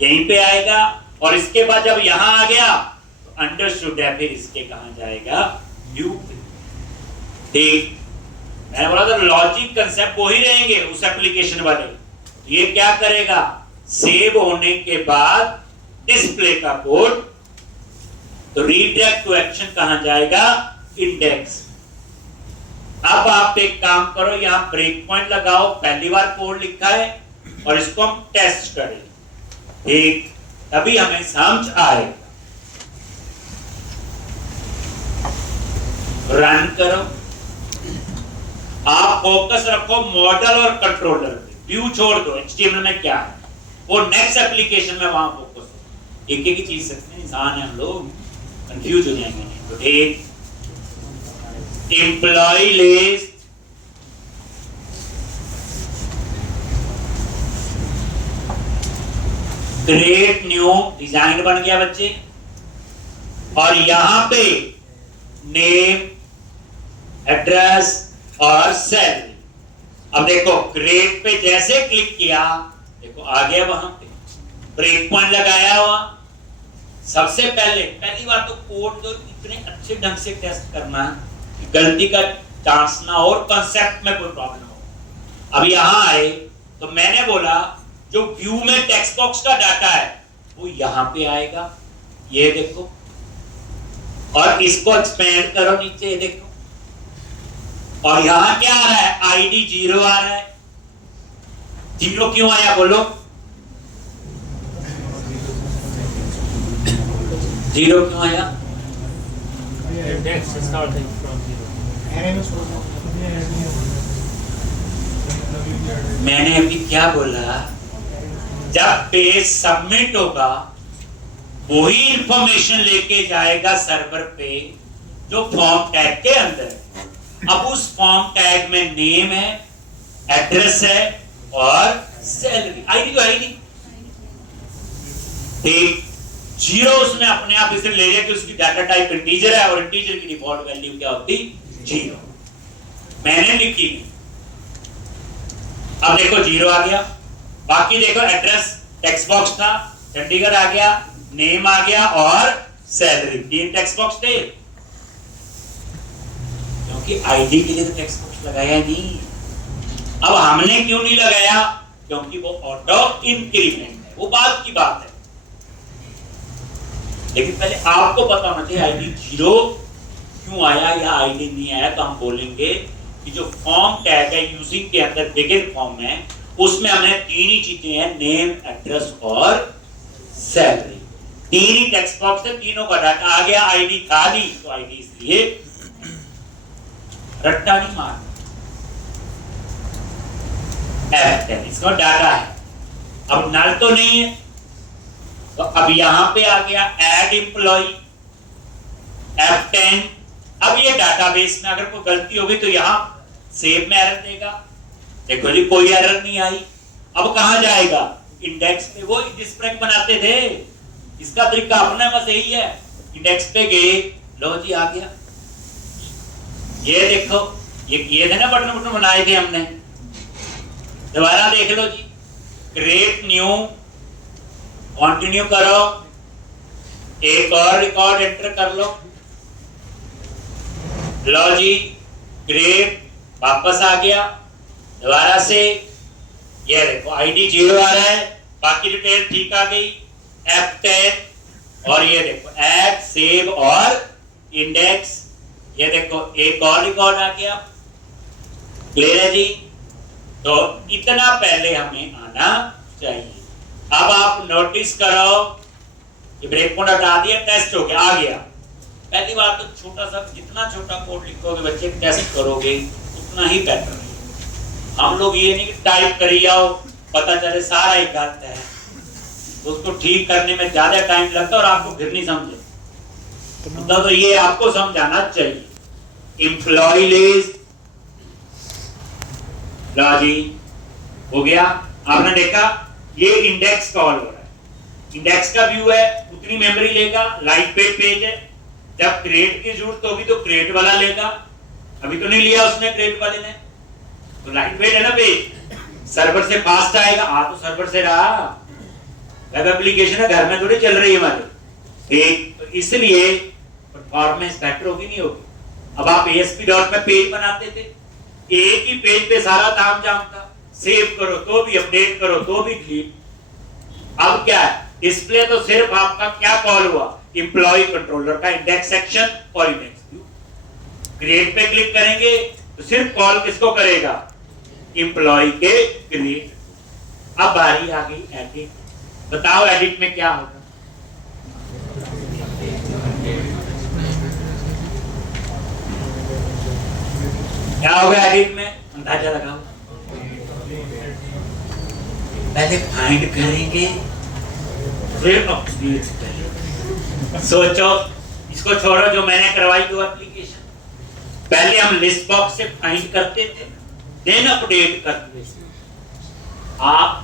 यहीं पे आएगा। और इसके बाद जब यहां आ गया तो अंडरस्टूड है, फिर इसके कहां जाएगा, व्यू पे। ठीक, मैंने बोला था लॉजिक कंसेप्ट वही रहेंगे उस एप्लीकेशन वाले। ये क्या करेगा, सेव होने के बाद डिस्प्ले का कोड, तो रीडायरेक्ट टू एक्शन कहां जाएगा, इंडेक्स। अब आप एक काम करो, यहां ब्रेक पॉइंट लगाओ, पहली बार कोड लिखा है और इसको हम टेस्ट करें, ठीक, तभी हमें समझ आए। रन करो, आप फोकस रखो मॉडल और कंट्रोलर पे, व्यू छोड़ दो, एचटीएमएल में क्या है वो नेक्स्ट एप्लीकेशन में वहां फोकस हो। एक एक ही चीज सकते हैं, इंसान है हम लोग, कंफ्यूज हो जाएंगे। तो ठीक, employee list, create new, design बन गया बच्चे, और यहां पे नेम, एड्रेस और सैलरी। अब देखो क्रिएट पे जैसे क्लिक किया, देखो आ गया वहां पे, ब्रेक पॉइंट लगाया हुआ। सबसे पहली बार तो कोड तो इतने अच्छे ढंग से टेस्ट करना कि गलती का चांस ना हो और कंसेप्ट में कोई प्रॉब्लम हो। अब यहां आए तो मैंने बोला जो व्यू में टेक्स्ट बॉक्स का डाटा है वो यहां पे आएगा, ये देखो, और इसको एक्सपेंड करो नीचे, ये देखो, और यहां क्या आ रहा है, आईडी 0 आ रहा है। 0 क्यों आया बोलो, 0 क्यों आया, मैंने अभी क्या बोला, जब पेज सबमिट होगा वही इंफॉर्मेशन लेके जाएगा सर्वर पे जो फॉर्म टैग के अंदर है। अब उस फॉर्म टैग में नेम है, एड्रेस है और सैलरी, आईडी तो है नहीं, ठीक। 0 उसमें अपने आप इसे ले जाके उसकी डाटा टाइप इंटीजर है और इंटीजर की डिफॉल्ट वैल्यू क्या होती, 0। मैंने लिखी, अब देखो 0 आ गया। बाकी देखो एड्रेस टेक्स्ट बॉक्स था, चंडीगढ़ आ गया, नेम आ गया और सैलरी, 3 टेक्स्ट बॉक्स थे, क्योंकि आईडी के लिए तो टेक्स्ट बॉक्स लगाया नहीं। अब हमने क्यों नहीं लगाया, क्योंकि वो ऑटो इंक्रीमेंट है, वो बात की बात है। लेकिन पहले आपको पता होना चाहिए आईडी 0 क्यों आया या आईडी नहीं आया। तो हम बोलेंगे कि जो फॉर्म टैग है यूजिंग के अंदर बिगिन फॉर्म में, उसमें हमने 3 ही चीजें हैं, नेम, एड्रेस और सैलरी। 3 ही टेक्स्ट बॉक्स है, तीनों का डाटा आ गया। आईडी खाली, तो आईडी इसलिए रट्टा नहीं मारना, F10 इसका डाटा है। अब नल तो नहीं है, तो अब यहां पे आ गया ऐड एम्प्लॉय, F10। अब ये डाटाबेस में अगर कोई गलती होगी तो यहां सेव में एरर देगा। देखो जी कोई एरर नहीं आई। अब कहां जाएगा, इंडेक्स पे। वो डिस्प्रेक बनाते थे, इसका तरीका अपना बस यही है। इंडेक्स पे गए, लो जी आ गया। ये देखो, ये थे ना बटन बनाए थे हमने, दोबारा देख लो जी। क्रिएट न्यू, कंटिन्यू करो, एक और रिकॉर्ड एंटर कर लो, लो जी क्रिएट, वापस आ गया। दोबारा से ये देखो आईडी 0 आ रहा है, बाकी डिटेल ठीक आ गई, F10। और ये देखो ऐड, सेव और इंडेक्स, ये देखो एक और रिकॉर्ड आ गया। क्लियर है जी। तो इतना पहले हमें आना चाहिए। अब आप नोटिस करो, ये ब्रेक पॉइंट हटा दिया, टेस्ट हो गया, आ गया। पहली बार तो छोटा सा, जितना छोटा कोड लिखोगे बच्चे टेस्ट करोगे उतना ही बेटर है। हम लोग ये नहीं कि टाइप करी जाओ पता चले सारा ही गलत है, उसको ठीक करने में ज्यादा टाइम लगता है और आपको फिर नहीं समझे। तो ये आपको समझाना चाहिए। एम्प्लॉय लिस्ट राजी हो गया, आपने देखा ये इंडेक्स कॉल हो रहा है, इंडेक्स का व्यू है, उतनी मेमोरी लेगा, लाइट वेट पेज है। जब क्रिएट की जरूरत होगी तो क्रिएट वाला लेगा, अभी तो नहीं लिया उसने क्रिएट वाले ने, तो लाइट वेट है ना पेज, सर्वर से फास्ट आएगा। तो सर्वर से रहा, वेब एप्लीकेशन है, घर में थोड़ी चल रही है हमारे, तो इसलिए परफॉर्मेंस बेटर होगी नहीं होगी। अब आप ASP डॉट में पेज बनाते थे, एक ही पेज पे सारा ताम जाम था, सेव करो तो भी, अपडेट करो तो भी डिलीट। अब क्या है, डिस्प्ले तो सिर्फ आपका क्या कॉल हुआ, एम्प्लॉय कंट्रोलर का इंडेक्स सेक्शन और इंडेक्स व्यू। क्रिएट पे क्लिक करेंगे तो सिर्फ कॉल किसको करेगा, एम्प्लॉय के क्रिएट। अब बारी आ गई एडिट। बताओ एडिट में क्या होगा, क्या होगा एडिट में, अंदाजा लगाओ। पहले फाइंड करेंगे फिर अपडेट करेंगे। सोचो, इसको छोड़ो जो मैंने करवाई दो एप्लीकेशन, पहले हम लिस्ट बॉक्स से फाइंड करते थे, देन अपडेट करते थे। आप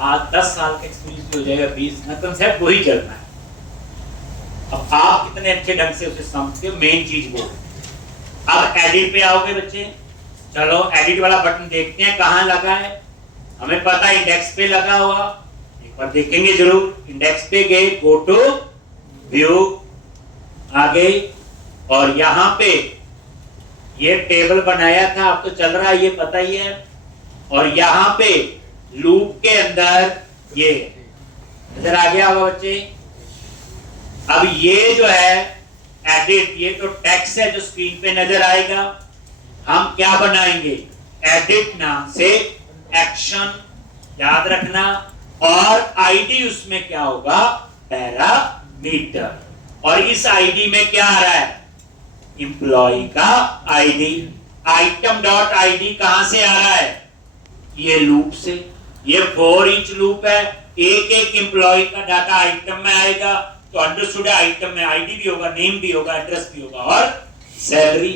आज 10 साल का एक्सपीरियंस हो जाएगा, 20 में कंसेप्ट वही चलना है। अब आप कितने अच्छे ढंग से उसे समझते हो, मेन चीज वो। अब एडिट पे आओगे बच्चे, चलो एडिट वाला बटन देखते हैं कहां लगा है। हमें पता है इंडेक्स पे लगा हुआ, एक बार देखेंगे जरूर। इंडेक्स पे गए, गो टू व्यू आ गए, और यहां पे ये टेबल बनाया था, अब तो चल रहा है ये पता ही है। और यहां पे लूप के अंदर ये इधर आ गया होगा बच्चे। अब ये जो है एडिट, ये तो टेक्स्ट है जो स्क्रीन पे नजर आएगा। हम क्या बनाएंगे, एडिट नाम से एक्शन, याद रखना, और आईडी उसमें क्या होगा, पैरामीटर। और इस आईडी में क्या आ रहा है, एम्प्लॉय का आईडी। आइटम डॉट आईडी कहां से आ रहा है, ये लूप से। ये फॉर ईच लूप है, एक एक एम्प्लॉय का डाटा आइटम में आएगा, तो अंडरस्टूड आइटम में आईडी भी होगा, नेम भी होगा, एड्रेस भी होगा और सैलरी।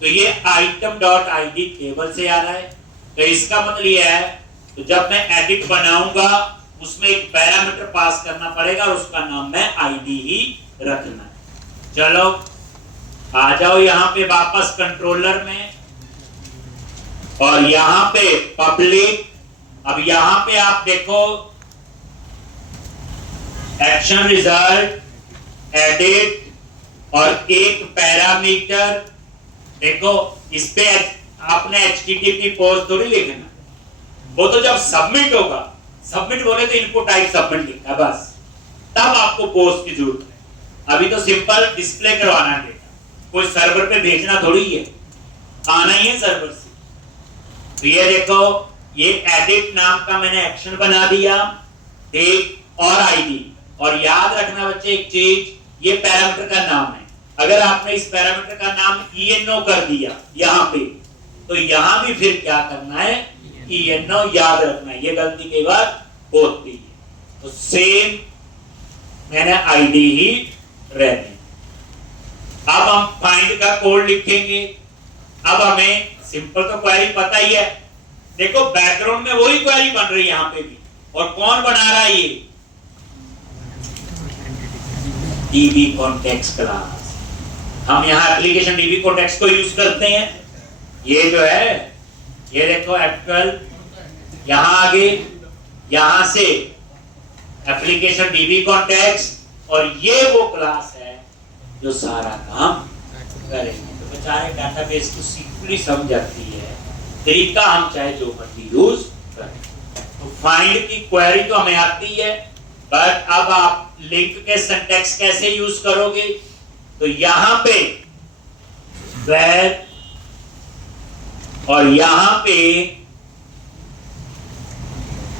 तो ये आइटम डॉट आईडी टेबल से आ रहा है। तो इसका मतलब ये है, तो जब मैं एडिट बनाऊंगा उसमें एक पैरामीटर पास करना पड़ेगा और उसका नाम मैं आईडी ही रखना है। चलो आ जाओ यहां पे वापस कंट्रोलर में, और यहां पे पब्लिक। अब यहां पे आप देखो एक्शन रिजल्ट, एडिट और एक पैरामीटर। देखो इस पे आपने HTTP पोस्ट थोड़ी लिखना, वो तो जब सबमिट होगा, सबमिट बोले तो इनपुट टाइप सबमिट लिखा बस, तब आपको पोस्ट की जरूरत है। अभी तो सिंपल डिस्प्ले करवाना है डेटा, कोई सर्वर पे भेजना थोड़ी है, आना ही है सर्वर से। तो ये देखो, ये एडिट नाम का मैंने एक्शन बना दिया, एक और आईडी। और याद रखना बच्चे एक चीज, ये पैरामीटर का नाम है। अगर आपने इस पैरामीटर का नाम ENO कर दिया यहाँ पे, तो यहां भी फिर क्या करना है, ENO याद रखना है। ये गलती कई बार होती है, तो सेम मैंने आईडी ही रहने। अब हम फाइंड का कोड लिखेंगे। अब हमें सिंपल तो क्वेरी पता ही है, देखो बैकग्राउंड में वही क्वेरी बन रही है यहां पे भी, और कौन बना रहा है ये, DB कॉन्टेक्स्ट क्लास। हम यहाँ एप्लीकेशन DB कॉन्टेक्स्ट को यूज करते हैं। ये जो है, ये देखो एक्चुअल यहां आगे, यहां से एप्लीकेशन DB कॉन्टेक्स्ट, और ये वो क्लास है जो सारा काम करेंगे। तो बेचारे डेटाबेस को सिंपली समझ जाती है, तरीका हम चाहे जो मर्जी यूज करें। तो फाइंड की क्वेरी तो हमें आती है, बट अब आप लिंक के सिंटैक्स कैसे यूज करोगे, तो यहां पे वेर, और यहां पे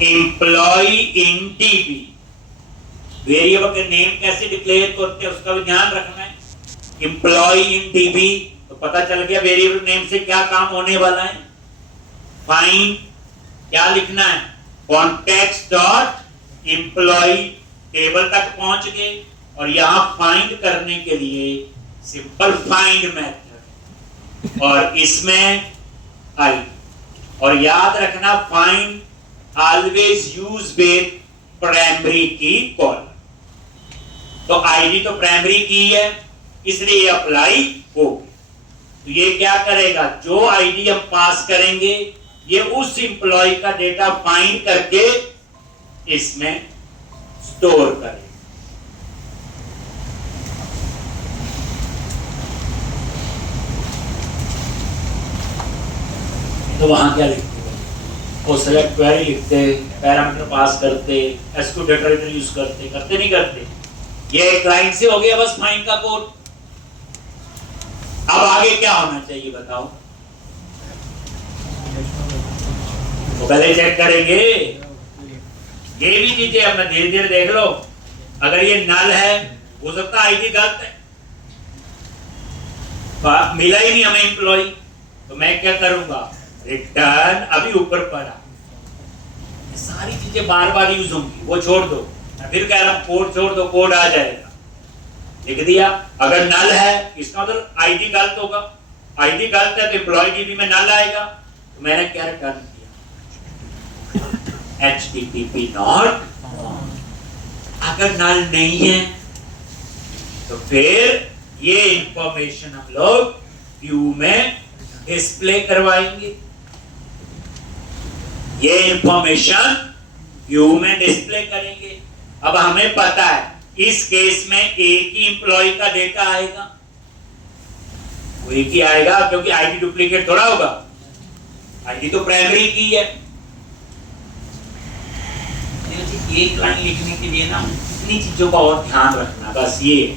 एम्प्लॉय इन टीबी, वेरिएबल के नेम कैसे डिक्लेयर करते हैं उसका भी ध्यान रखना है। एम्प्लॉय इन टीबी तो पता चल गया वेरिएबल नेम से क्या काम होने वाला है। फाइंड क्या लिखना है, कॉन्टेक्स्ट डॉट एम्प्लॉय, टेबल तक पहुंच गए और यहां फाइंड करने के लिए सिंपल फाइंड मेथड और इसमें आई, और याद रखना find always use with primary की कॉल। तो आईडी तो प्राइमरी की है इसलिए अप्लाई होगी। तो ये क्या करेगा, जो आईडी हम पास करेंगे ये उस एम्प्लॉय का डेटा फाइंड करके इसमें स्टोर करेगा। तो वहां क्या लिखते हैं, वो सेलेक्ट क्वेरी लिखते, पैरामीटर पास करते, एसक्यू डेटा राइटर यूज करते, करते नहीं करते। ये क्लाइंट से हो गया बस फाइंड का कोड। अब आगे क्या होना चाहिए बताओ, तो पहले चेक करेंगे ये भी चीजें, अपना धीरे धीरे देख लो। अगर ये नल है हो सकता है आईडी गलत है, मिला ही नहीं हमें एम्प्लॉय, तो मैं क्या करूंगा, रिटर्न अभी ऊपर पड़ा। सारी चीजें बार बार यूज होंगी, वो छोड़ दो, मैं फिर कह रहा हूं कोड छोड़ दो, कोड आ जाएगा। लिख दिया, अगर नल है इसका मतलब आईडी गलत होगा, आईडी गलत है तो एम्प्लॉय डीबी में नल आएगा। तो मैंने क्या रिटर्न किया, HTTP नॉट। अगर नल नहीं है तो फिर ये इंफॉर्मेशन हम लोग व्यू में डिस्प्ले करवाएंगे, ये इंफॉर्मेशन व्यू में डिस्प्ले करेंगे। अब हमें पता है इस केस में एक ही एम्प्लॉय का डेटा आएगा, वो एक ही आएगा क्योंकि आईडी डुप्लीकेट थोड़ा होगा, आईडी तो प्राइमरी की है। एक लाइन लिखने के लिए ना इतनी चीजों का और ध्यान रखना, बस ये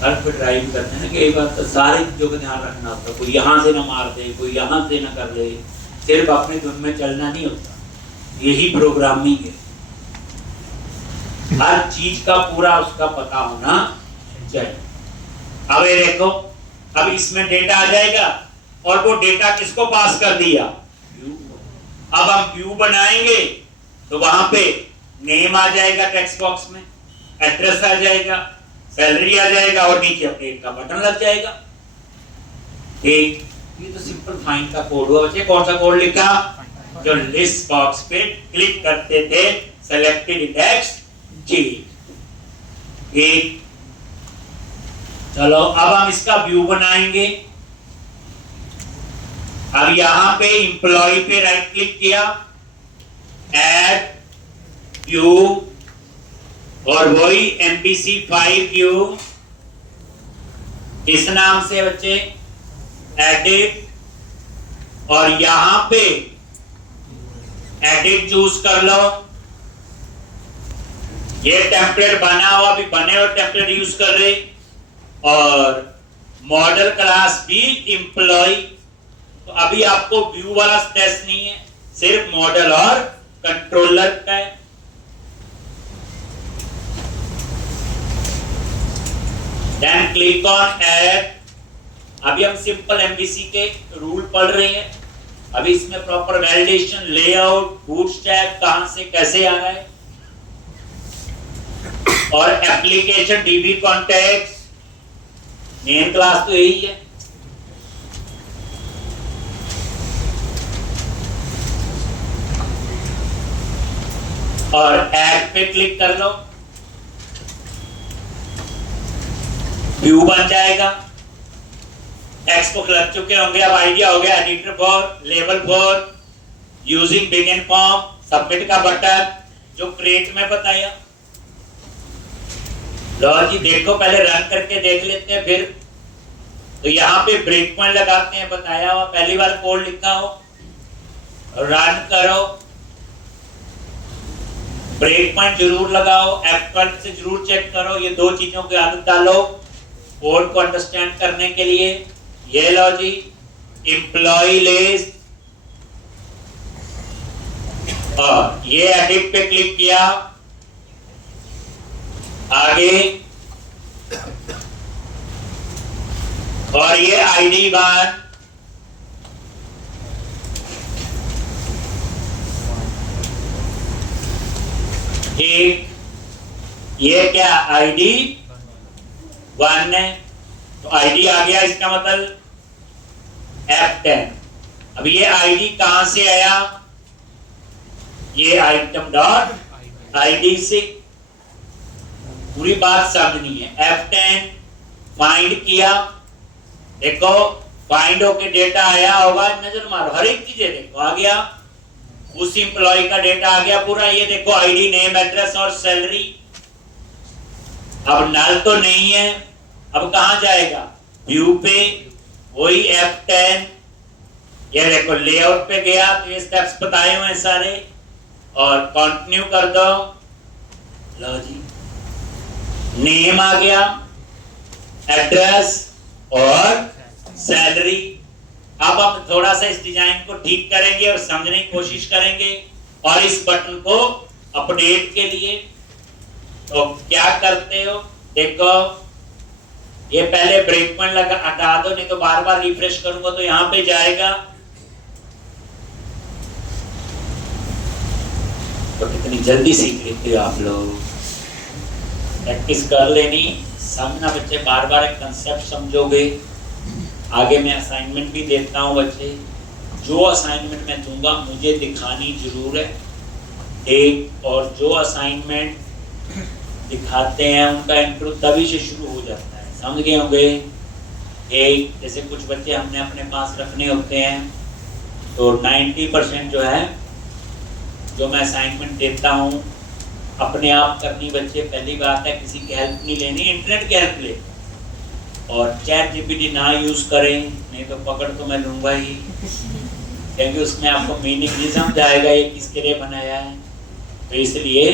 ड्राइव करते हैं कि एक बात तो सारी चीजों का ध्यान रखना होता है, कोई यहां से ना मार दे, कोई यहां से ना कर ले, सिर्फ अपने धुन में चलना नहीं होता, यही प्रोग्रामिंग है। हर चीज का पूरा उसका पता होना चाहिए। अब ये देखो, अब इसमें डेटा आ जाएगा और वो डेटा किसको पास कर दिया, अब हम व्यू बनाएंगे तो वहां पे नेम आ जाएगा टेक्स्ट बॉक्स में, एड्रेस आ जाएगा, सैलरी आ जाएगा और नीचे अपडेट का बटन लग जाएगा। ठीक, ये तो सिंपल फाइंड का कोड हुआ। बच्चे कौन सा कोड लिखा, जो लिस्ट बॉक्स पे क्लिक करते थे सेलेक्टेड इंडेक्स जी। ठीक, चलो अब हम इसका व्यू बनाएंगे। अब यहां पे एम्प्लॉय पे राइट क्लिक किया, ऐड व्यू, और वही MVC5 व्यू इस नाम से बच्चे एडिट, और यहां पे एडिट चूज कर लो। ये टेम्पलेट बना हुआ, भी बने हुए टेम्पलेट यूज कर रहे, और मॉडल क्लास भी एम्प्लॉय। तो अभी आपको व्यू वाला टेस्ट नहीं है, सिर्फ मॉडल और कंट्रोलर का है। Then click on add. अभी हम सिंपल MVC के रूल पढ़ रहे हैं, अभी इसमें प्रॉपर वैलिडेशन, लेआउट, बूटस्ट्रैप कहां से कैसे आ रहा है, और application DB context, main class तो यही है। और ऐड पे क्लिक कर लो, व्यू बन जाएगा। टेक्स्ट बुक लग चुके होंगे, अब आइडिया हो गया editor for, label for, using begin form, submit का बटन जो क्रिएट में बताया। लो जी देखो, पहले रन करके देख लेते हैं फिर। तो यहाँ पे ब्रेक पॉइंट लगाते हैं, बताया हुआ पहली बार कोड लिखा हो, रन करो, ब्रेक पॉइंट जरूर लगाओ, F12 से जरूर चेक करो, ये दो चीजों की आदत डालो कोड को अंडरस्टैंड करने के लिए। ये लो जी, एम्प्लॉय लिस्ट, और ये एडिट पे क्लिक किया, आगे, और ये आईडी बार, एक, ये क्या आईडी 1 है, तो आईडी आ गया, इसका मतलब F10। अब ये आईडी कहां से आया, ये आइटम डॉट आईडी से, पूरी बात समझनी है। F10 फाइंड किया, देखो फाइंड होके डेटा आया होगा, नजर मारो, हर एक चीजें देखो आ गया, उस एम्प्लॉय का डेटा आ गया पूरा, ये देखो आईडी, नेम, एड्रेस और सैलरी। अब नल तो नहीं है, अब कहां जाएगा, व्यू पे, वही F10, ये देखो लेआउट पे गया, तो ये स्टेप्स बताए हुए हैं सारे, और कंटिन्यू कर दो, लो जी, नेम आ गया, एड्रेस और सैलरी। अब हम थोड़ा सा इस डिजाइन को ठीक करेंगे और समझने की कोशिश करेंगे, और इस बटन को अपडेट के लिए तो क्या करते हो, देखो ये पहले ब्रेक पॉइंट लगा, हटा दो, नहीं तो बार बार रिफ्रेश करूंगा तो यहां पे जाएगा। तो कितनी जल्दी सीख लेते हो आप लोग, प्रैक्टिस कर लेनी, समझना बच्चे, बार बार एक कंसेप्ट समझोगे। आगे मैं असाइनमेंट भी देता हूँ बच्चे, जो असाइनमेंट मैं दूंगा मुझे दिखानी जरूर है, एक, और जो असाइनमेंट दिखाते हैं उनका इंट्रो तभी से शुरू हो जाता है, समझ गए होंगे। एक, जैसे कुछ बच्चे हमने अपने पास रखने होते हैं, तो 90% जो है, जो मैं असाइनमेंट देता हूँ अपने आप करनी बच्चे, पहली बात है किसी की हेल्प नहीं लेनी, इंटरनेट की हेल्प ले, और चैट जीपीटी ना यूज करें, नहीं तो पकड़ तो मैं लूंगा ही, क्योंकि उसमें आपको मीनिंग नहीं समझ आएगा ये किसके लिए बनाया है। तो इसलिए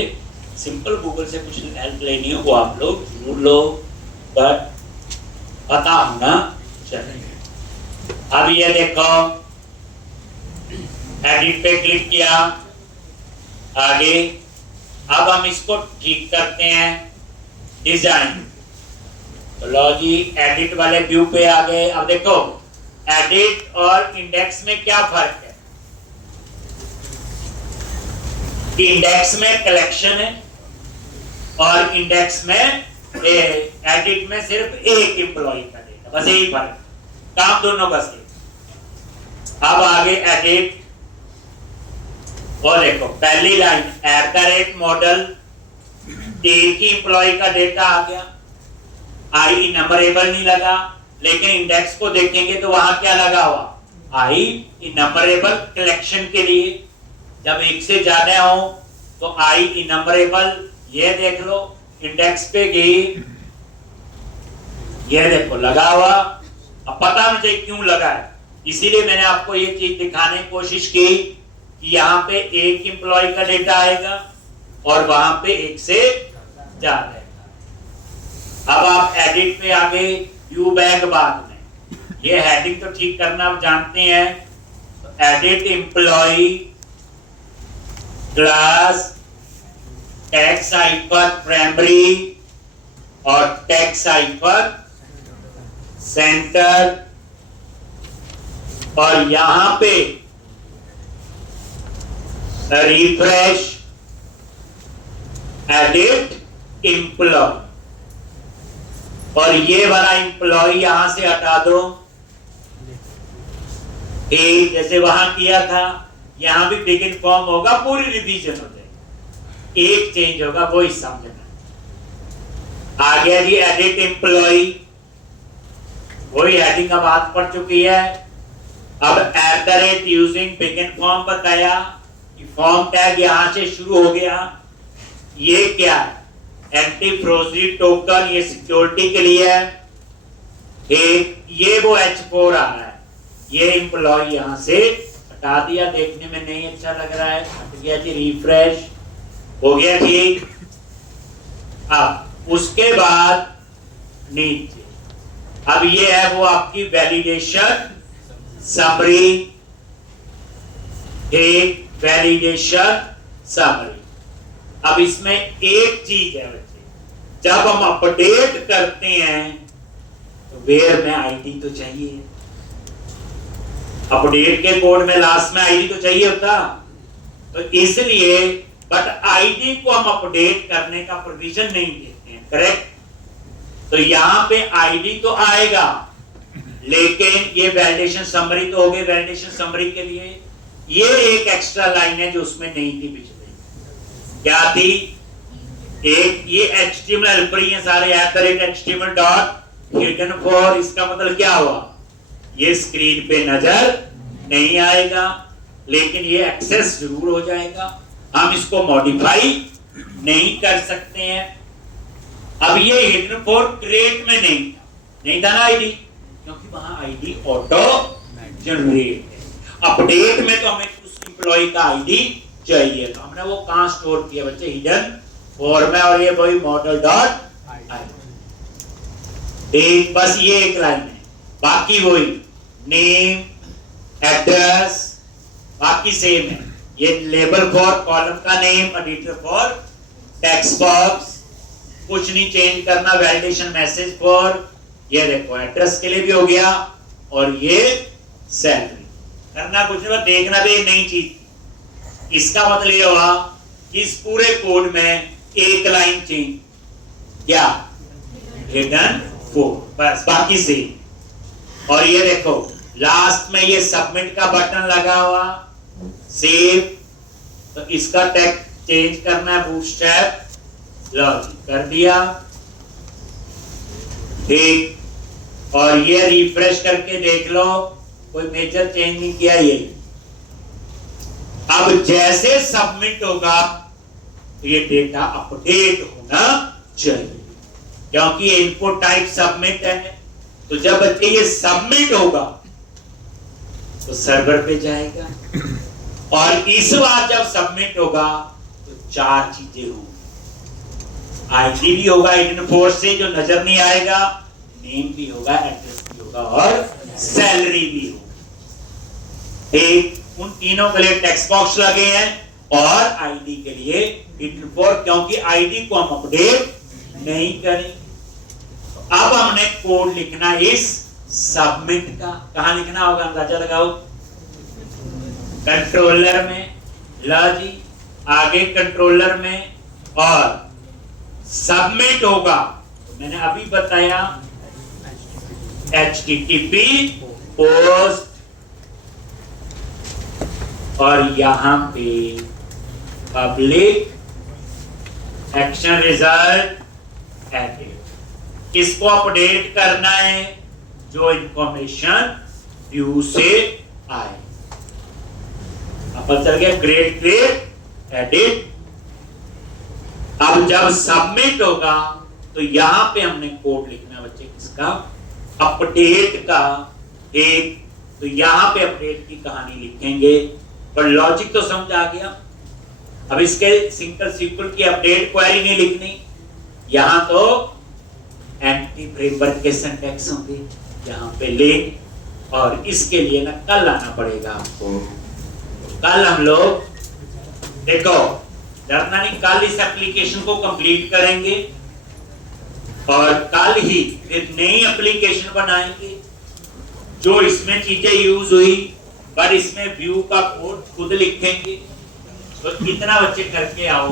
सिंपल गूगल से कुछ हेल्प लेनी हो वो आप लोग जरूर लो, पर पता होना चाहिए। अब ये देखो, एडिट पे क्लिक किया, आगे, अब हम इसको ठीक करते हैं, डिजाइन, तो लो जी, एडिट वाले व्यू पे आ गए। अब देखो एडिट और इंडेक्स में क्या फर्क है, इंडेक्स में कलेक्शन है और इंडेक्स में एडिट में सिर्फ एक एम्प्लॉय का डेटा, बस यही फर्क, काम दोनों बस एक। अब आगे एडिट, और देखो पहली लाइन @मॉडल, एक ही एम्प्लॉय का डेटा आ गया, आई नंबरेबल नहीं लगा, लेकिन इंडेक्स को देखेंगे तो वहां क्या लगा हुआ, आई नंबरेबल कलेक्शन के लिए, जब एक से ज्यादा हो तो आई नंबरेबल, ये देख लो इंडेक्स पे गई, ये देखो लगा हुआ। अब पता मुझे क्यों लगा है, इसीलिए मैंने आपको ये चीज दिखाने की कोशिश की कि यहाँ पे एक एम्प्लॉय का डेटा आएगा और वहां पे एक से ज्यादा। अब आप एडिट पे आगे, व्यू बैक बाद में, ये हेडिंग तो ठीक करना आप जानते हैं, तो edit employee class tax hyphen primary और टैक्स हाइफन सेंटर, और यहां पे रिफ्रेश एडिट एम्प्लॉय, और ये वाला एम्प्लॉय यहां से हटा दो, एक जैसे वहां किया था, यहां भी बिगिन फॉर्म होगा, पूरी रिवीजन हो जाएगी, एक चेंज होगा, वो ही समझना। आ गया जी एडिट एम्प्लॉय, वही हेडिंग अब बात पड़ चुकी है। अब यूजिंग बिगिन फॉर्म बताया कि फॉर्म टैग यहां से शुरू हो गया, ये क्या है, एंटी फ्रोजी टोकन, ये सिक्योरिटी के लिए है। एक ये वो H4 आ रहा है, ये एम्प्लॉय यहां से हटा दिया, देखने में नहीं अच्छा लग रहा है, हट गया जी, रिफ्रेश हो गया ठीक। अब उसके बाद नीचे, अब ये है वो आपकी वैलिडेशन समरी, एक वैलिडेशन समरी। अब इसमें एक चीज है बच्चे, जब हम अपडेट करते हैं तो वेयर में आईडी तो चाहिए, अपडेट के कोड में लास्ट में आईडी तो चाहिए होता, तो इसलिए बट आईडी को हम अपडेट करने का प्रोविजन नहीं देते हैं, करेक्ट। तो यहां पे आईडी तो आएगा, लेकिन ये वैलिडेशन समरी तो हो गई। वैलिडेशन समरी के लिए ये एक एक्स्ट्रा लाइन है जो उसमें नहीं थी पिछले, क्या थी, एक ये HTML हेल्पर है सारे @HTML डॉट हिडन फॉर, इसका मतलब क्या हुआ, ये स्क्रीन पे नजर नहीं आएगा लेकिन ये एक्सेस जरूर हो जाएगा, हम इसको मॉडिफाई नहीं कर सकते हैं। अब ये हिडन फॉर क्रिएट में नहीं था ना आईडी, क्योंकि वहां आईडी ऑटो जनरेट है। अपडेट में तो हमें उस एम्प्लॉय का आईडी चाहिए, तो हमने वो कहां स्टोर किया बच्चे, हिडन फॉर में, और ये वही मॉडल डॉट आईडी। बस ये एक लाइन है, बाकी वही नेम एड्रेस बाकी सेम है। ये लेबल फॉर कॉलम का name, editor for text box, कुछ नहीं चेंज करना। वैलिडेशन मैसेज फॉर, ये देखो एड्रेस के लिए भी हो गया, और ये सैलरी करना कुछ नहीं, देखना भी नई चीज। इसका मतलब ये हुआ कि इस पूरे कोड में एक लाइन चेंज, क्या, हिडन फॉर, बस बाकी सेम। और ये देखो लास्ट में ये सबमिट का बटन लगा हुआ, सेव, तो इसका टेक्स्ट चेंज करना है, बूटस्ट्रैप लॉजिक कर दिया, ठीक। और ये रिफ्रेश करके देख लो, कोई मेजर चेंज नहीं किया ये। अब जैसे सबमिट होगा तो ये डेटा अपडेट होना चाहिए, क्योंकि ये इनपुट टाइप सबमिट है। तो जब बच्चे ये सबमिट होगा तो सर्वर पे जाएगा, और इस बार जब सबमिट होगा तो चार चीजें होंगी, आईडी भी होगा हिडन फॉर से जो नजर नहीं आएगा, नेम भी होगा, एड्रेस भी होगा, और सैलरी भी होगी। एक उन तीनों के लिए टेक्स्ट बॉक्स लगे हैं, और आईडी के लिए हिडन फॉर, क्योंकि आईडी को हम अपडेट नहीं करें। तो अब हमने कोड लिखना इस सबमिट का, कहां लिखना होगा अंदाजा लगाओ, कंट्रोलर में, ला जी आगे कंट्रोलर में, और सबमिट होगा तो मैंने अभी बताया HTTP पोस्ट, और यहां पे पब्लिक एक्शन रिजल्ट एडिट, किसको अपडेट करना है, जो इंफॉर्मेशन व्यू से आए। अपन चल गया क्रिएट क्रिएट एडिट। अब जब सबमिट होगा तो यहां पे हमने कोड लिखना बच्चे किसका, अपडेट का, एक। तो यहां पे अपडेट की कहानी लिखेंगे, पर लॉजिक तो समझ आ गया। अब इसके सिंपल सिंपल की अपडेट क्वेरी नहीं लिखनी, यहां तो एंटी फ्रेमवर्क के सिंटैक्स होंगे, यहां पे लिंक, और इसके लिए ना कल आना पड़ेगा आपको। कल हम लोग देखो डरना नहीं, कल इस एप्लीकेशन को कंप्लीट करेंगे, और कल ही फिर नई एप्लीकेशन बनाएंगे जो इसमें चीजें यूज हुई, पर इसमें व्यू का कोड खुद लिखेंगे। तो कितना बच्चे करके आओ।